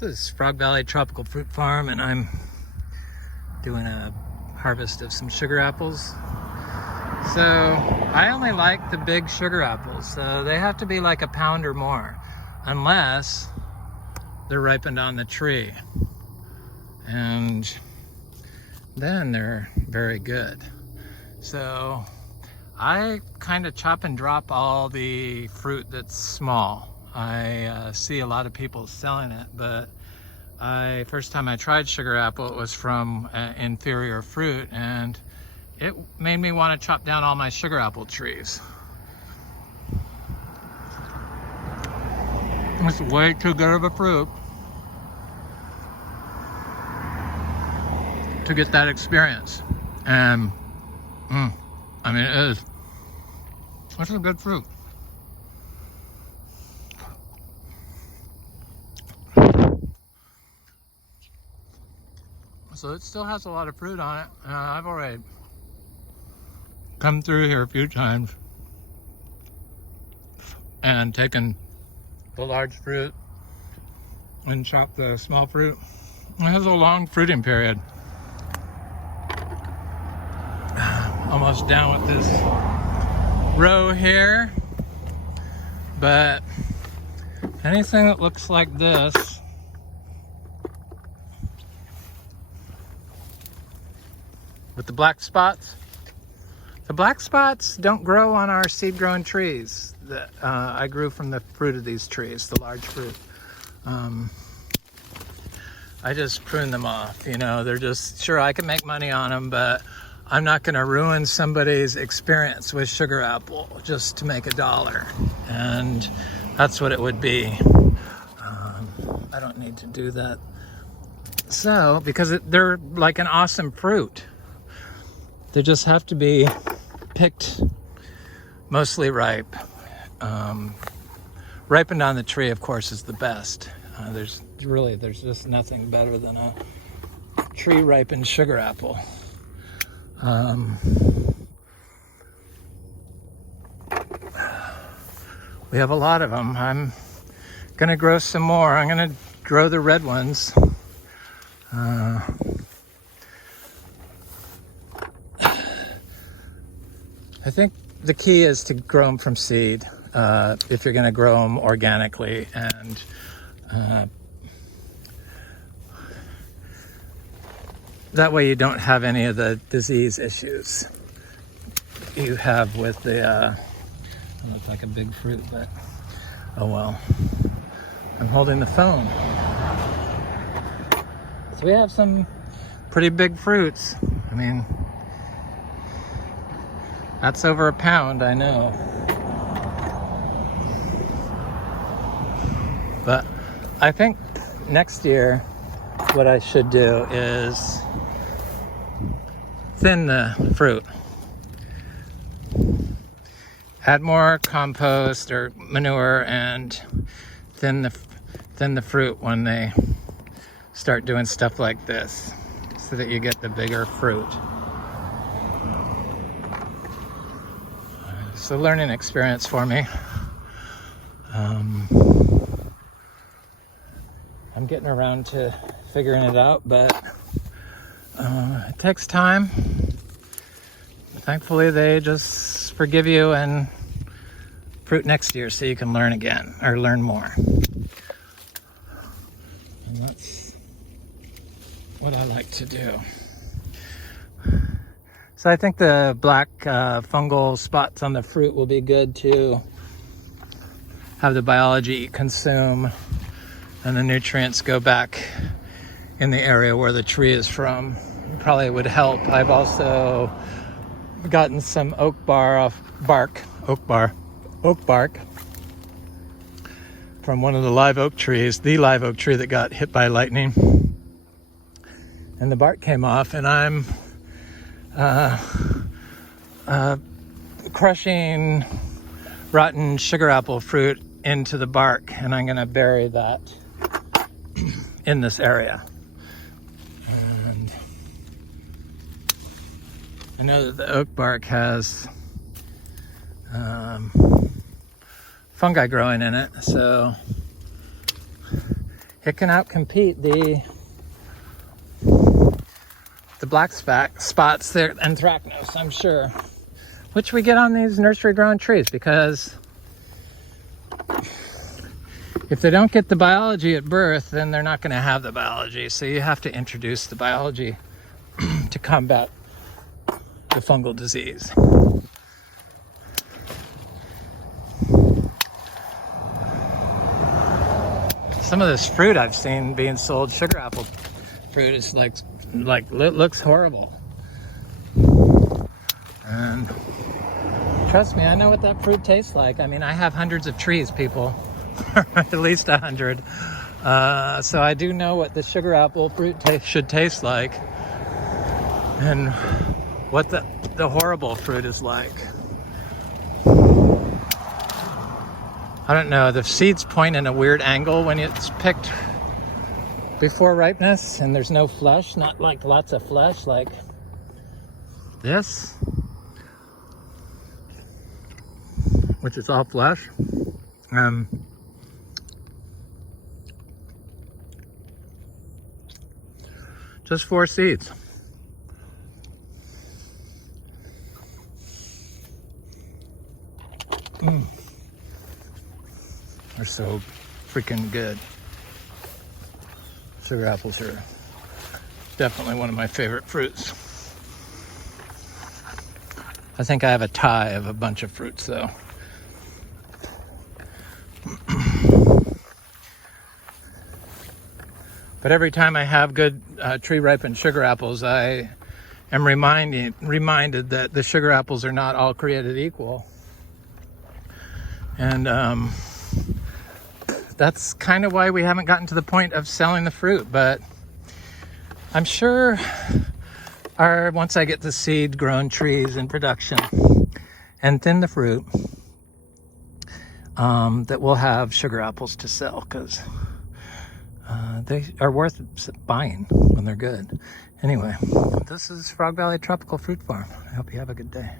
This is Frog Valley Tropical Fruit Farm, and I'm doing a harvest of some sugar apples. So I only like the big sugar apples, so they have to be like a pound or more, unless they're ripened on the tree, and then they're very good. So I kind of chop and drop all the fruit that's small. I see a lot of people selling it, but first time I tried sugar apple, it was from inferior fruit, and it made me want to chop down all my sugar apple trees. It's way too good of a fruit to get that experience. And I mean, it's a good fruit. So it still has a lot of fruit on it. I've already come through here a few times and taken the large fruit and chopped the small fruit. It has a long fruiting period. Almost down with this row here, but anything that looks like this with the black spots. The black spots don't grow on our seed grown trees that I grew from the fruit of these trees, the large fruit. I just prune them off, you know. They're just, sure, I can make money on them, but I'm not going to ruin somebody's experience with sugar apple just to make $1, and that's what it would be. I don't need to do that. So, because they're like an awesome fruit, they just have to be picked mostly ripe. Ripened on the tree, of course, is the best. There's just nothing better than a tree ripened sugar apple. We have a lot of them. I'm gonna grow some more. I'm gonna grow the red ones. I think the key is to grow them from seed if you're going to grow them organically, and that way you don't have any of the disease issues you have with the, it looks like a big fruit, but oh well. I'm holding the phone. So we have some pretty big fruits. I mean, that's over a pound, I know. But I think next year what I should do is thin the fruit. Add more compost or manure and thin the fruit when they start doing stuff like this, so that you get the bigger fruit. It's a learning experience for me. I'm getting around to figuring it out, but it takes time. Thankfully, they just forgive you and fruit next year so you can learn again, or learn more. And that's what I like to do. So I think the black fungal spots on the fruit will be good to have the biology consume and the nutrients go back in the area where the tree is from. It probably would help. I've also gotten some oak bark from one of the live oak trees, the live oak tree that got hit by lightning. And the bark came off, and I'm crushing rotten sugar apple fruit into the bark, and I'm gonna bury that in this area. And I know that the oak bark has fungi growing in it, so it can outcompete the black spots there, anthracnose, I'm sure, which we get on these nursery grown trees, because if they don't get the biology at birth, then they're not going to have the biology. So you have to introduce the biology to combat the fungal disease. Some of this fruit I've seen being sold, sugar apple fruit, is like looks horrible. And trust me, I know what that fruit tastes like. I mean, I have hundreds of trees, people. At least 100. So I do know what the sugar apple fruit should taste like, and what the horrible fruit is like. I don't know, the seeds point in a weird angle when it's picked before ripeness, and there's no flesh, not like lots of flesh like this, which is all flesh. Just 4 seeds. They're so freaking good. Sugar apples are definitely one of my favorite fruits. I think I have a tie of a bunch of fruits though. But every time I have good tree ripened sugar apples, I am reminded that the sugar apples are not all created equal. And that's kind of why we haven't gotten to the point of selling the fruit. But I'm sure once I get the seed grown trees in production and thin the fruit, that we'll have sugar apples to sell, because they are worth buying when they're good. Anyway, this is Frog Valley Tropical Fruit Farm. I hope you have a good day.